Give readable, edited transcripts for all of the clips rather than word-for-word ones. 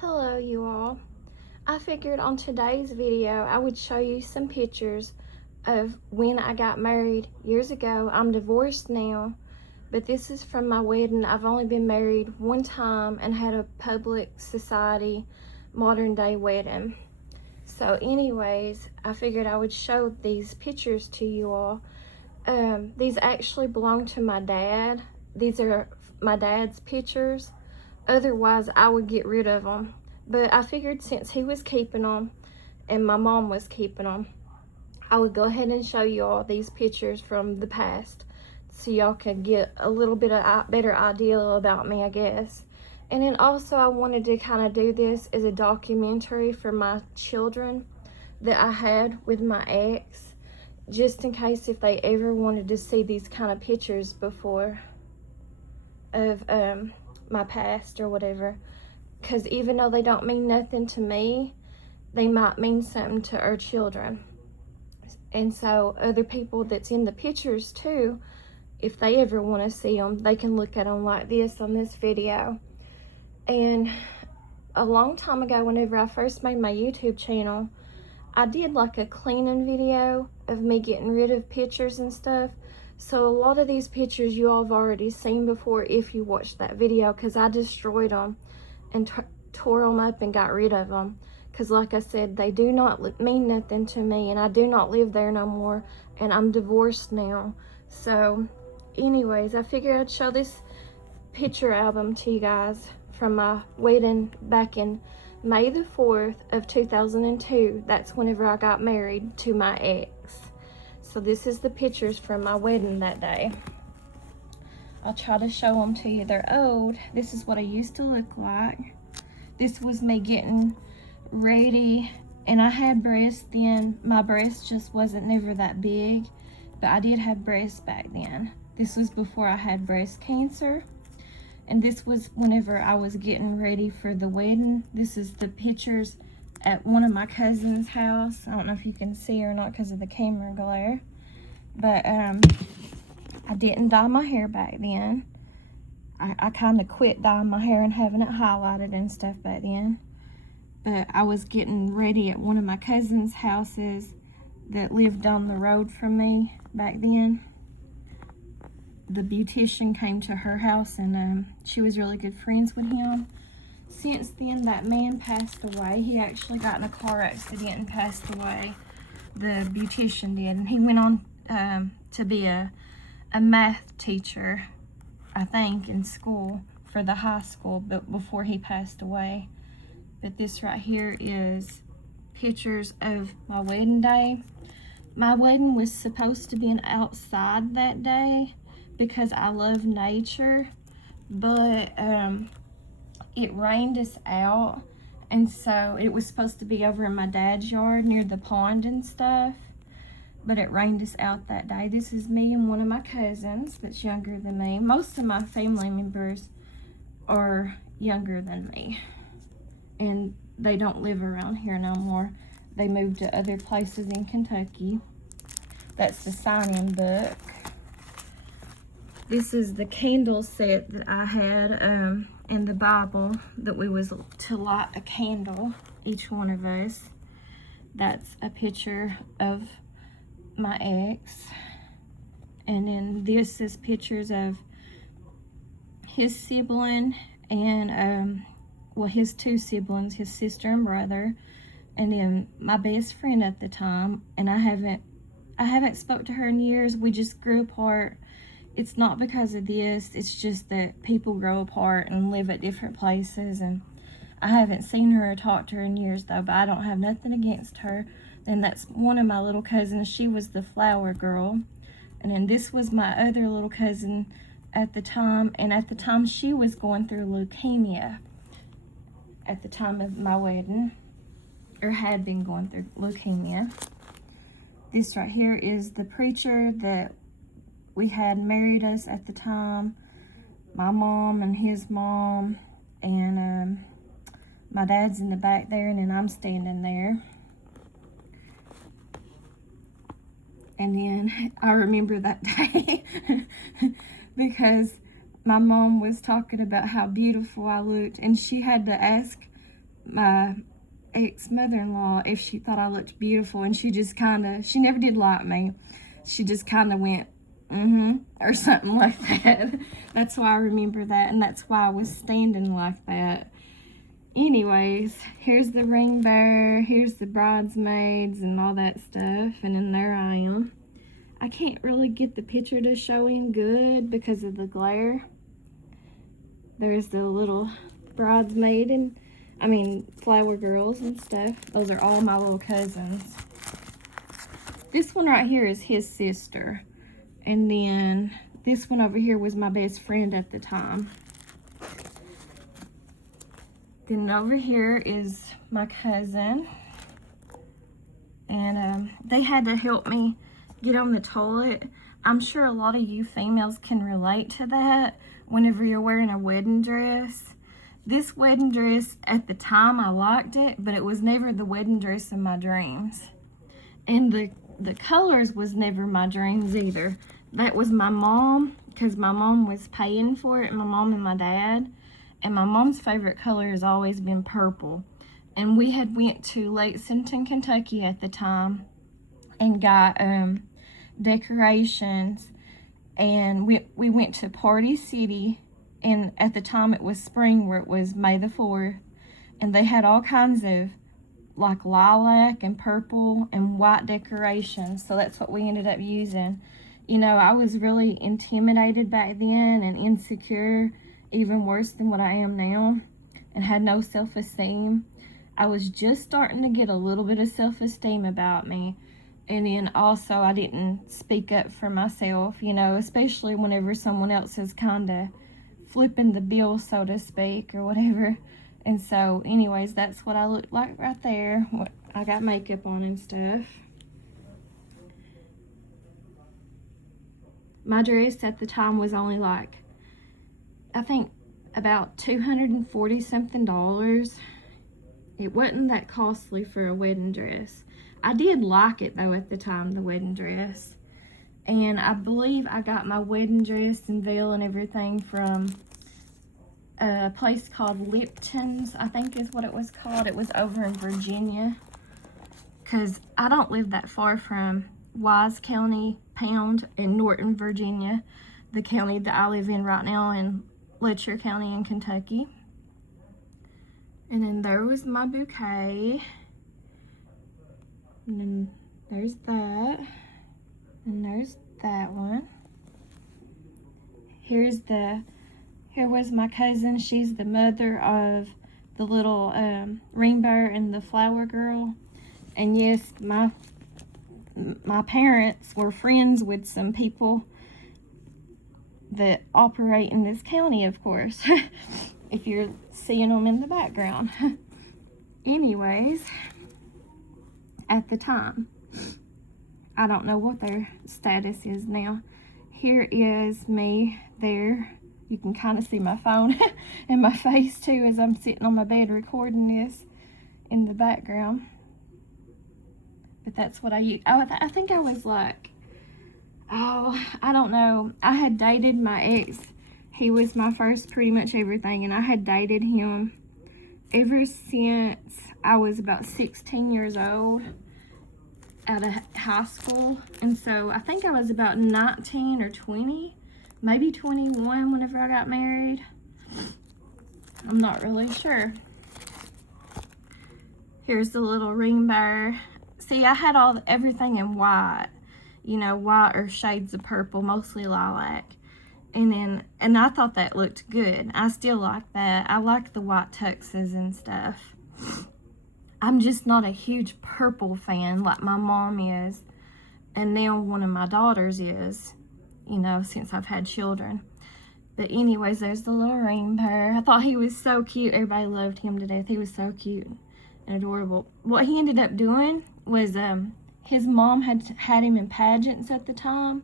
Hello you all. I figured on today's video I would show you some pictures of when I got married years ago. I'm divorced now, but this is from my wedding. I've only been married one time and had a public society modern day wedding. So anyways, I figured I would show these pictures to you all. These actually belong to my dad. These are my dad's pictures. Otherwise, I would get rid of them. But I figured since he was keeping them and my mom was keeping them, I would go ahead and show you all these pictures from the past so y'all could get a little bit of a better idea about me, I guess. And then also I wanted to kind of do this as a documentary for my children that I had with my ex, just in case if they ever wanted to see these kind of pictures before of my past or whatever, because even though they don't mean nothing to me, they might mean something to our children. And so other people that's in the pictures too, if they ever want to see them, they can look at them like this on this video. And a long time ago, whenever I first made my YouTube channel, I did like a cleaning video of me getting rid of pictures and stuff. So a lot of these pictures you all have already seen before if you watched that video, because I destroyed them and tore them up and got rid of them. Because like I said, they do not mean nothing to me, and I do not live there no more, and I'm divorced now. So anyways, I figured I'd show this picture album to you guys from my wedding back in May the 4th of 2002. That's whenever I got married to my ex. So this is the pictures from my wedding that day. I'll try to show them to you. They're old. This is what I used to look like. This was me getting ready, and I had breasts then. My breasts just wasn't never that big, but I did have breasts back then. This was before I had breast cancer, and this was whenever I was getting ready for the wedding. This is the pictures at one of my cousin's house. I don't know if you can see or not because of the camera glare, but I didn't dye my hair back then. I kind of quit dyeing my hair and having it highlighted and stuff back then. But I was getting ready at one of my cousin's houses that lived down the road from me back then. The beautician came to her house, and she was really good friends with him. Since then, that man passed away. He actually got in a car accident and passed away. The beautician did, and he went on to be a math teacher, I think, in school for the high school, but before he passed away. But this right here is pictures of my wedding day. My wedding was supposed to be outside that day because I love nature, but it rained us out, and so it was supposed to be over in my dad's yard near the pond and stuff, but it rained us out that day. This is me and one of my cousins that's younger than me. Most of my family members are younger than me, and they don't live around here no more. They moved to other places in Kentucky. That's the sign-in book. This is the candle set that I had in the Bible that we was to light a candle, each one of us. That's a picture of my ex. And then this is pictures of his sibling and well, his two siblings, his sister and brother, and then my best friend at the time. And I haven't spoke to her in years. We just grew apart. It's not because of this, it's just that people grow apart and live at different places, and I haven't seen her or talked to her in years though, but I don't have nothing against her. Then that's one of my little cousins. She was the flower girl. And then this was my other little cousin at the time, and at the time she was going through leukemia at the time of my wedding, or had been going through leukemia. This right here is the preacher that we had married us at the time, my mom and his mom, and my dad's in the back there, and then I'm standing there. And then I remember that day because my mom was talking about how beautiful I looked, and she had to ask my ex-mother-in-law if she thought I looked beautiful, and she just kind of, she never did like me. She just kind of went, or something like that. That's why I remember that, and that's why I was standing like that. Anyways, here's the ring bearer, here's the bridesmaids and all that stuff, and then there I am. I can't really get the picture to show him good because of the glare. There's the little bridesmaid and, flower girls and stuff. Those are all my little cousins. This one right here is his sister. And then this one over here was my best friend at the time. Then over here is my cousin. And they had to help me get on the toilet. I'm sure a lot of you females can relate to that whenever you're wearing a wedding dress. This wedding dress, at the time, I liked it, but it was never the wedding dress of my dreams. And the colors was never my dreams either. That was my mom, because my mom was paying for it, my mom and my dad. And my mom's favorite color has always been purple. And we had went to Lexington, Kentucky at the time and got decorations. And we went to Party City, and at the time it was spring, where it was May the 4th, and they had all kinds of like lilac and purple and white decorations. So that's what we ended up using. You know, I was really intimidated back then and insecure, even worse than what I am now, and had no self-esteem. I was just starting to get a little bit of self-esteem about me. And then also I didn't speak up for myself, you know, especially whenever someone else is kind of flipping the bill, so to speak, or whatever. And so anyways, that's what I look like right there. I got makeup on and stuff. My dress at the time was only like, I think about $240 something. It wasn't that costly for a wedding dress. I did like it though at the time, the wedding dress. And I believe I got my wedding dress and veil and everything from a place called Lipton's, I think is what it was called. It was over in Virginia. Because I don't live that far from Wise County, Pound, in Norton, Virginia. The county that I live in right now, in Letcher County in Kentucky. And then there was my bouquet. And then there's that. And there's that one. Here was my cousin. She's the mother of the little ring bearer and the flower girl. And yes, my parents were friends with some people that operate in this county, of course. If you're seeing them in the background. Anyways, at the time, I don't know what their status is now. Here is me there. You can kind of see my phone and my face too as I'm sitting on my bed recording this in the background. But that's what I use. I think I was like, I don't know. I had dated my ex. He was my first pretty much everything, and I had dated him ever since I was about 16 years old out of high school. And so I think I was about 19 or 20, maybe 21 whenever I got married. I'm not really sure. Here's the little ring bearer. See, I had everything in white, you know, white or shades of purple, mostly lilac. And I thought that looked good. I still like that. I like the white tuxes and stuff. I'm just not a huge purple fan like my mom is. And now one of my daughters is, you know, since I've had children. But anyways, there's the little ring bearer. I thought he was so cute. Everybody loved him to death. He was so cute and adorable. What he ended up doing was his mom had him in pageants at the time.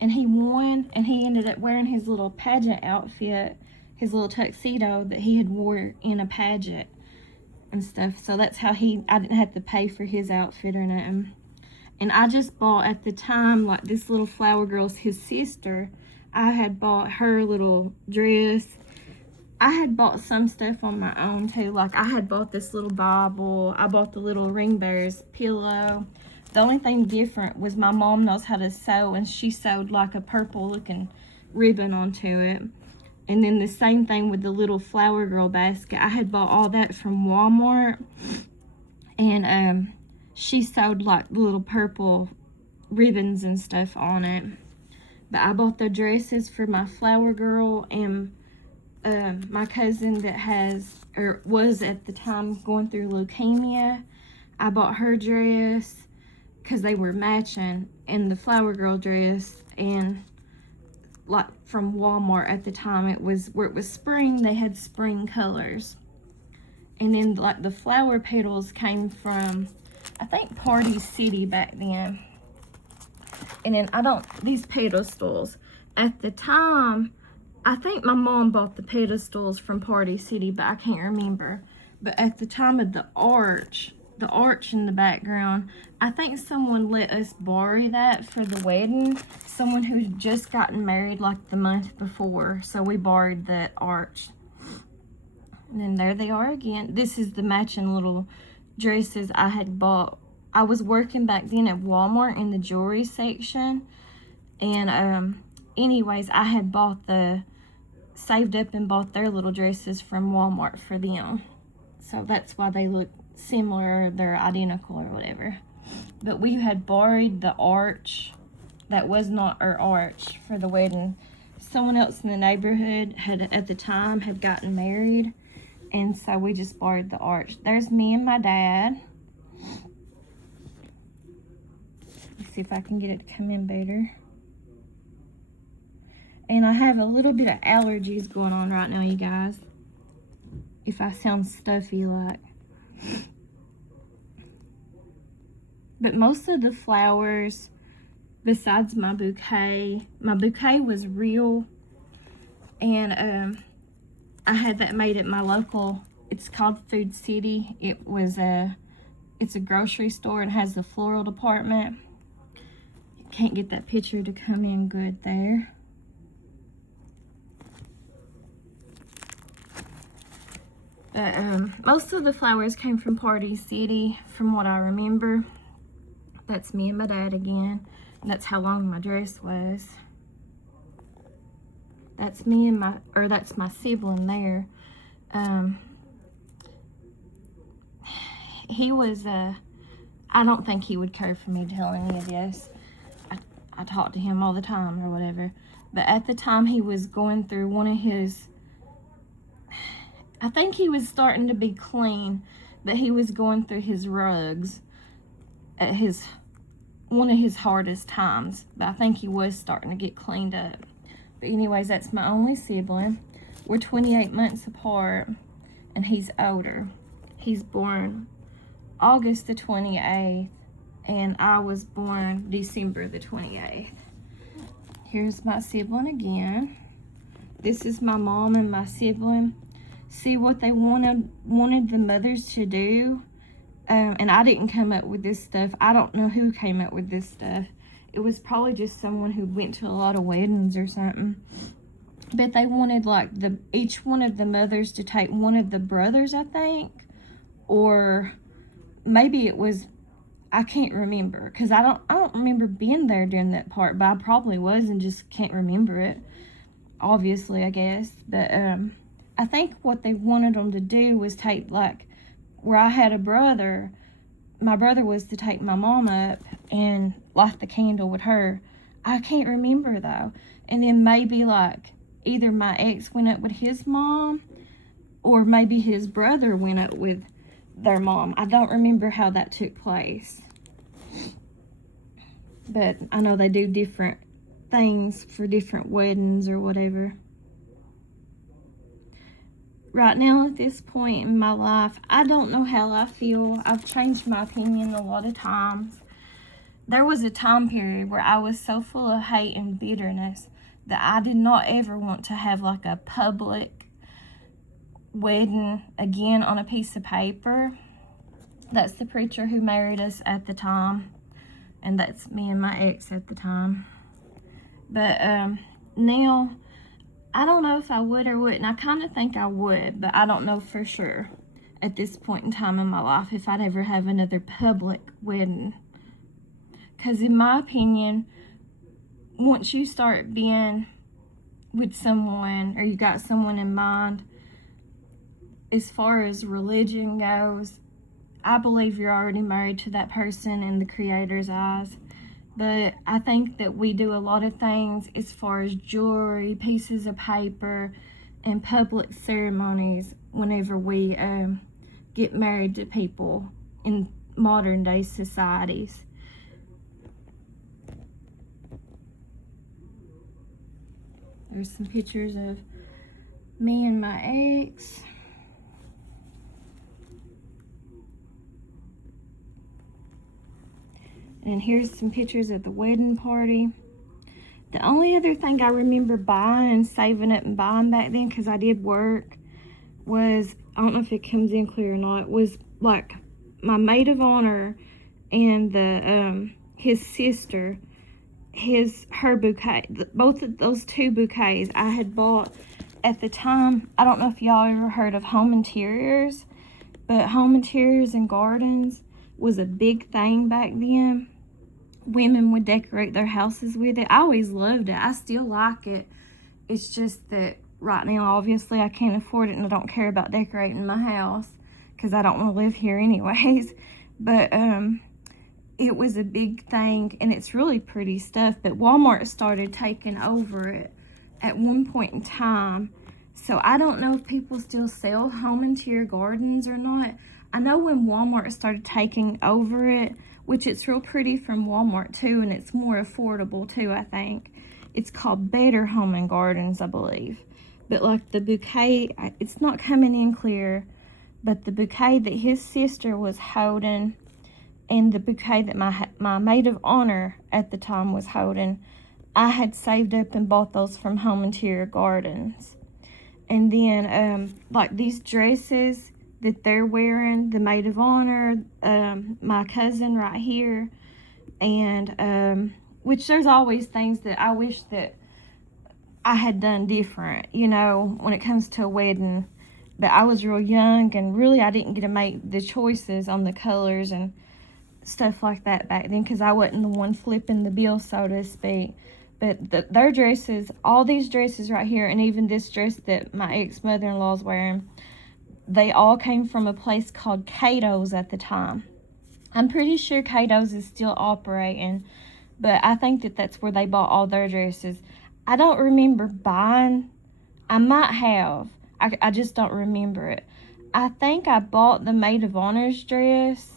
And he won, and he ended up wearing his little pageant outfit, his little tuxedo that he had wore in a pageant and stuff. So that's how I didn't have to pay for his outfit or nothing. And I just bought at the time, like this little flower girl's his sister. I had bought her little dress. I had bought some stuff on my own too. Like I had bought this little Bible. I bought the little Ring Bears pillow. The only thing different was my mom knows how to sew, and she sewed like a purple looking ribbon onto it. And then the same thing with the little Flower Girl basket. I had bought all that from Walmart. And she sewed like little purple ribbons and stuff on it. But I bought the dresses for my Flower Girl and my cousin that has, or was at the time, going through leukemia. I bought her dress because they were matching, and the Flower Girl dress, and like from Walmart at the time, it was where it was spring, they had spring colors. And then like the flower petals came from, I think, Party City back then. And then these pedestals, at the time, I think my mom bought the pedestals from Party City, but I can't remember. But at the time of the arch in the background, I think someone let us borrow that for the wedding. Someone who'd just gotten married like the month before. So we borrowed that arch. And then there they are again. This is the matching little dresses I had bought. I was working back then at Walmart in the jewelry section. And anyways, I had saved up and bought their little dresses from Walmart for them. So that's why they look similar, they're identical or whatever. But we had borrowed the arch that was not our arch for the wedding. Someone else in the neighborhood at the time had gotten married, and so we just borrowed the arch. There's me and my dad. Let's see if I can get it to come in better. And I have a little bit of allergies going on right now, you guys. If I sound stuffy like. But most of the flowers, besides my bouquet was real. And I had that made at my local, it's called Food City. It's a grocery store. It has the floral department. Can't get that picture to come in good there. Most of the flowers came from Party City, from what I remember. That's me and my dad again. That's how long my dress was. That's me and that's my sibling there. He was, I don't think he would care for me telling any of this. I talk to him all the time or whatever. But at the time he was going through one of his, I think he was starting to be clean, but he was going through his rugs at one of his hardest times. But I think he was starting to get cleaned up. But anyways, that's my only sibling. We're 28 months apart, and he's older. He's born August the 28th, and I was born December the 28th. Here's my sibling again. This is my mom and my sibling. See what they wanted the mothers to do. And I didn't come up with this stuff. I don't know who came up with this stuff. It was probably just someone who went to a lot of weddings or something. But they wanted like each one of the mothers to take one of the brothers, I think. Or maybe it was, I can't remember. Because I don't remember being there during that part. But I probably was and just can't remember it. Obviously, I guess. But I think what they wanted them to do was take, like, where I had a brother, my brother was to take my mom up and light the candle with her. I can't remember, though. And then maybe, like, either my ex went up with his mom, or maybe his brother went up with their mom. I don't remember how that took place. But I know they do different things for different weddings or whatever. Right now, at this point in my life, I don't know how I feel. I've changed my opinion a lot of times. There was a time period where I was so full of hate and bitterness that I did not ever want to have like a public wedding again on a piece of paper. That's the preacher who married us at the time. And that's me and my ex at the time. But now, I don't know if I would or wouldn't. I kind of think I would, but I don't know for sure at this point in time in my life if I'd ever have another public wedding. Because in my opinion, once you start being with someone or you got someone in mind, as far as religion goes, I believe you're already married to that person in the Creator's eyes. But I think that we do a lot of things as far as jewelry, pieces of paper, and public ceremonies whenever we get married to people in modern day societies. There's some pictures of me and my ex. And here's some pictures of the wedding party. The only other thing I remember buying, saving up and buying back then, because I did work, was, I don't know if it comes in clear or not, was like my maid of honor and his sister, her bouquet. Both of those two bouquets I had bought at the time. I don't know if y'all ever heard of home interiors, but home interiors and gardens was a big thing back then. Women would decorate their houses with it. I always loved it. I still like it. It's just that right now, obviously, I can't afford it and I don't care about decorating my house because I don't want to live here anyways. But it was a big thing and it's really pretty stuff. But Walmart started taking over it at one point in time. So I don't know if people still sell home interior gardens or not. I know when Walmart started taking over it, which it's real pretty from Walmart too, and it's more affordable too, I think. It's called Better Home and Gardens, I believe. But like the bouquet, it's not coming in clear, but the bouquet that his sister was holding and the bouquet that my maid of honor at the time was holding, I had saved up and bought those from Home Interior Gardens. And then like these dresses that they're wearing, the maid of honor, my cousin right here, and which there's always things that I wish that I had done different, you know, when it comes to a wedding. But I was real young and really I didn't get to make the choices on the colors and stuff like that back then because I wasn't the one flipping the bill, so to speak. But their dresses, all these dresses right here, and even this dress that my ex-mother-in-law's wearing, they all came from a place called Cato's at the time. I'm pretty sure Cato's is still operating, but I think that that's where they bought all their dresses. I don't remember buying. I might have. I just don't remember it. I think I bought the maid of honor's dress.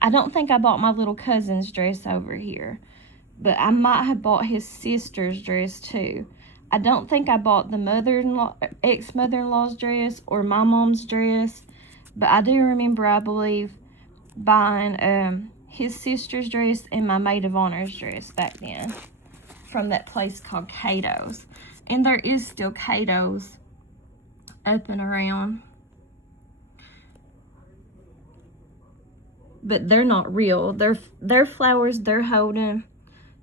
I don't think I bought my little cousin's dress over here, but I might have bought his sister's dress too. I don't think I bought the ex-mother-in-law's dress or my mom's dress, but I do remember, I believe, buying his sister's dress and my maid of honor's dress back then from that place called Cato's. And there is still Cato's up and around. But they're not real. Their flowers they're holding,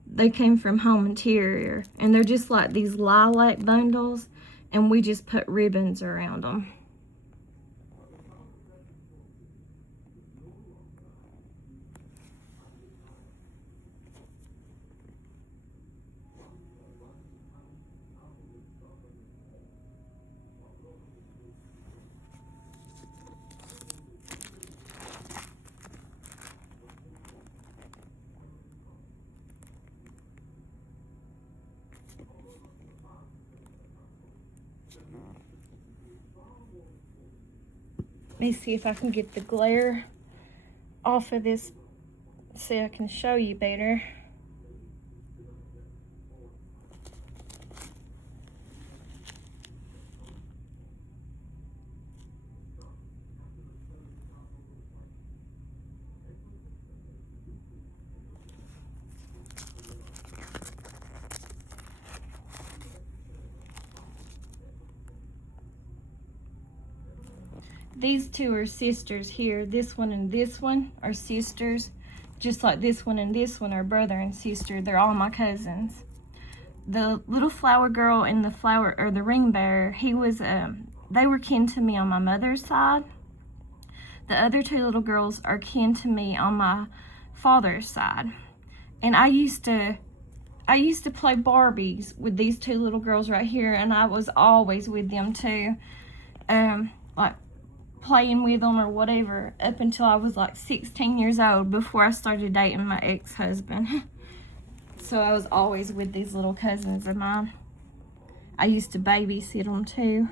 they came from Home Interior, and they're just like these lilac bundles, and we just put ribbons around them. Let me see if I can get the glare off of this so I can show you better. These two are sisters here. This one and this one are sisters. Just like this one and this one are brother and sister. They're all my cousins. the little flower girl and the flower, or the ring bearer, they were kin to me on my mother's side. The other two little girls are kin to me on my father's side. And I used to play Barbies with these two little girls right here, and I was always with them too. Like playing with them or whatever, up until I was like 16 years old, before I started dating my ex-husband. So I was always with these little cousins of mine. I used to babysit them too.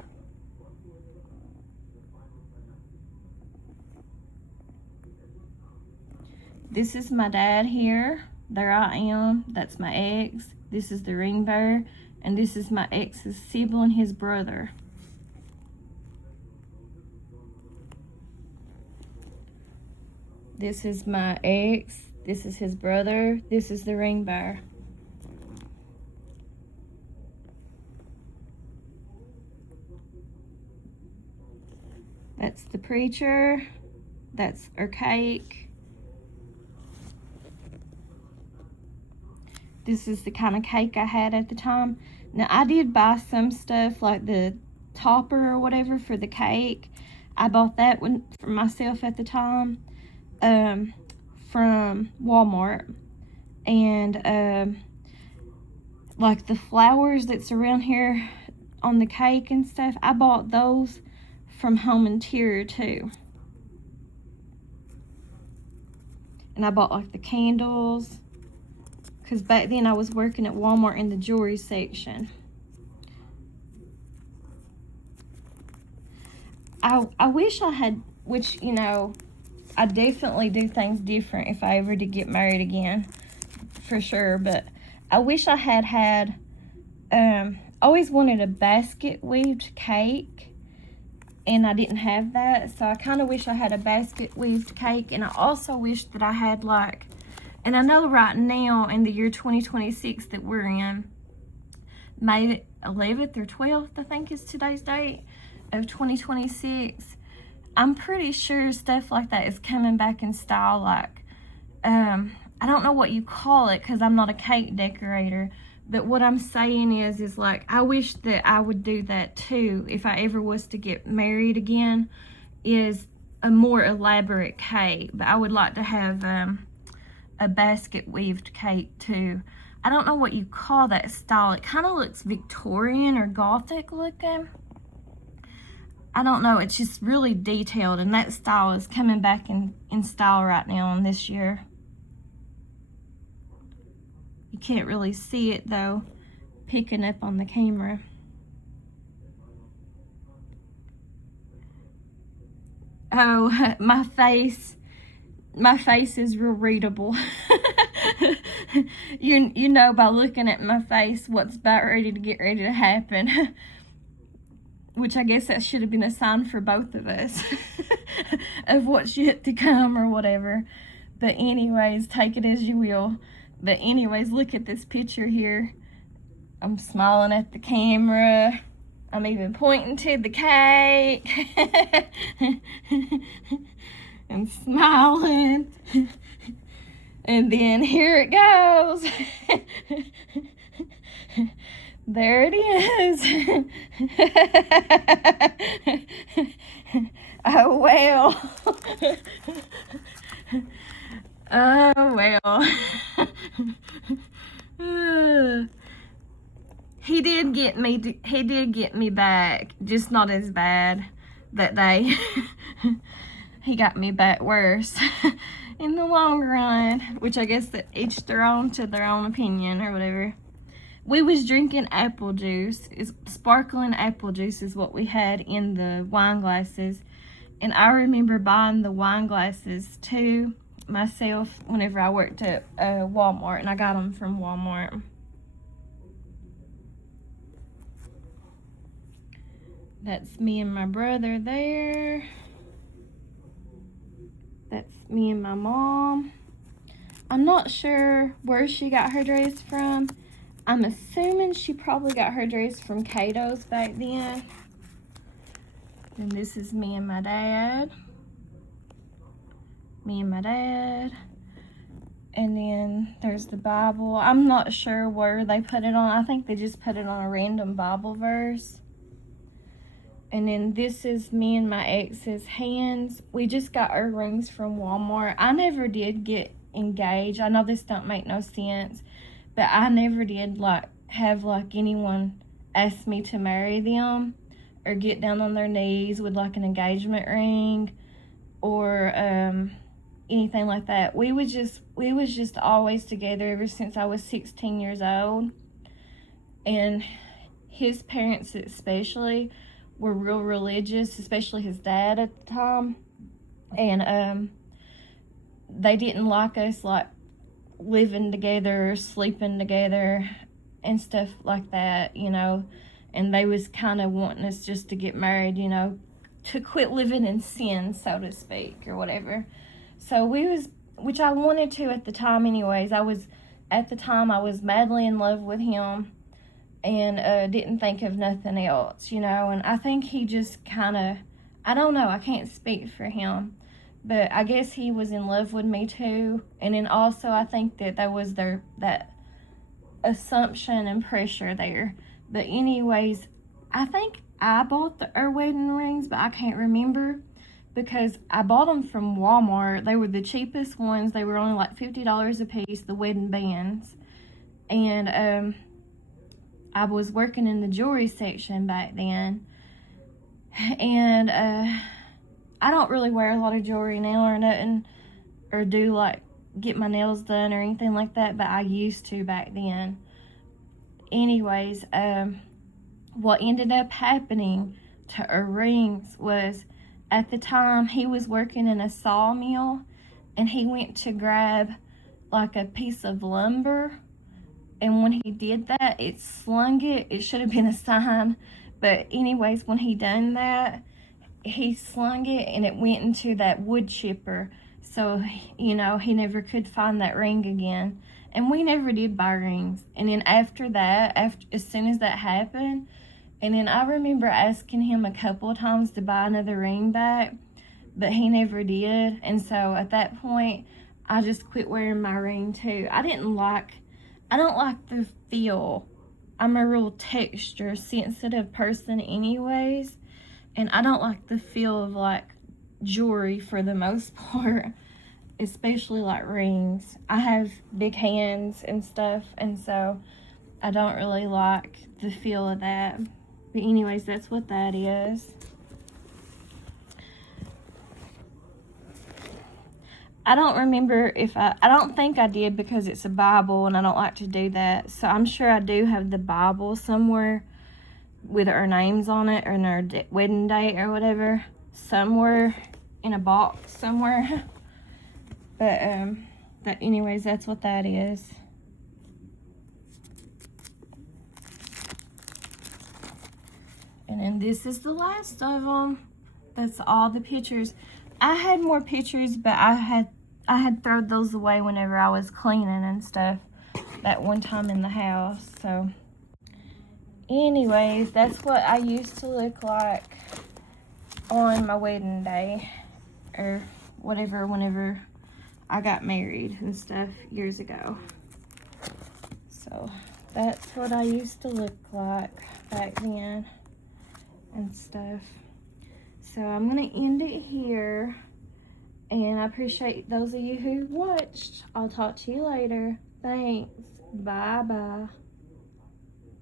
This is my dad here. There I am. That's my ex. This is the ring bearer. And this is my ex's sibling, his brother. This is my ex. This is his brother. This is the ring bearer. That's the preacher. That's our cake. This is the kind of cake I had at the time. Now, I did buy some stuff like the topper or whatever for the cake. I bought that one for myself at the time from Walmart. And like the flowers that's around here on the cake and stuff, I bought those from Home Interior too. And I bought like the candles, because back then I was working at Walmart in the jewelry section. I wish I had, which, you know, I definitely do things different if I ever did get married again, for sure. But I wish I had always wanted a basket weaved cake, and I didn't have that. So I kind of wish I had a basket weaved cake. And I also wish that I had like, and I know right now in the year 2026 that we're in, May 11th or 12th, I think is today's date, of 2026. I'm pretty sure stuff like that is coming back in style. Like, I don't know what you call it, because I'm not a cake decorator. But what I'm saying is like, I wish that I would do that too if I ever was to get married again, is a more elaborate cake. But I would like to have a basket weaved cake too. I don't know what you call that style. It kind of looks Victorian or Gothic looking. I don't know. It's just really detailed, and that style is coming back in style right now in this year. You can't really see it though, picking up on the camera. Oh, my face is real readable. You know by looking at my face what's about ready to happen. Which I guess that should have been a sign for both of us of what's yet to come or whatever. But anyways, take it as you will. But anyways, look at this picture here. I'm smiling at the camera. I'm even pointing to the cake. And smiling. And then here it goes. There it is. Oh, well. Oh, well. He did get me back, just not as bad that day. He got me back worse in the long run, which I guess that each their own to their own opinion or whatever. We was drinking apple juice. Sparkling apple juice is what we had in the wine glasses. And I remember buying the wine glasses too myself whenever I worked at Walmart, and I got them from Walmart. That's me and my brother there. That's me and my mom. I'm not sure where she got her dress from. I'm assuming she probably got her dress from Cato's back then. And this is me and my dad. Me and my dad. And then there's the Bible. I'm not sure where they put it on. I think they just put it on a random Bible verse. And then this is me and my ex's hands. We just got our rings from Walmart. I never did get engaged. I know this don't make no sense, but I never did have anyone ask me to marry them or get down on their knees with an engagement ring or anything like that. We was just always together ever since I was 16 years old. And his parents especially were real religious, especially his dad at the time. And they didn't like us living together, sleeping together and stuff like that, and they was kind of wanting us just to get married, to quit living in sin, so to speak, or whatever. So which I wanted to at the time anyways. I was madly in love with him and didn't think of nothing else, and I think he just kind of, I don't know, I can't speak for him, but I guess he was in love with me too. And then also I think that there was that assumption and pressure there. But anyways, I think I bought our wedding rings, but I can't remember because I bought them from Walmart. They were the cheapest ones. They were only $50 a piece, the wedding bands. And I was working in the jewelry section back then. And I don't really wear a lot of jewelry now or nothing, or do get my nails done or anything like that, but I used to back then. Anyways, what ended up happening to our rings was, at the time he was working in a sawmill and he went to grab a piece of lumber, and when he did that, it slung it. It should have been a sign, but anyways, when he done that, he slung it and it went into that wood chipper. So, he never could find that ring again. And we never did buy rings. And then after that, as soon as that happened, and then I remember asking him a couple of times to buy another ring back, but he never did. And so at that point, I just quit wearing my ring too. I don't like the feel. I'm a real texture sensitive person anyways. And I don't like the feel of jewelry for the most part, especially rings. I have big hands and stuff, and so I don't really like the feel of that. But anyways, that's what that is. I don't remember if I don't think I did, because it's a Bible and I don't like to do that. So I'm sure I do have the Bible somewhere with our names on it, or in our wedding date or whatever, somewhere in a box somewhere. But anyways, that's what that is. And then this is the last of them. That's all the pictures. I had more pictures, but I had thrown those away whenever I was cleaning and stuff that one time in the house. So anyways, that's what I used to look like on my wedding day, or whatever, whenever I got married and stuff years ago. So that's what I used to look like back then and stuff. So I'm gonna end it here, and I appreciate those of you who watched. I'll talk to you later. Thanks. Bye bye.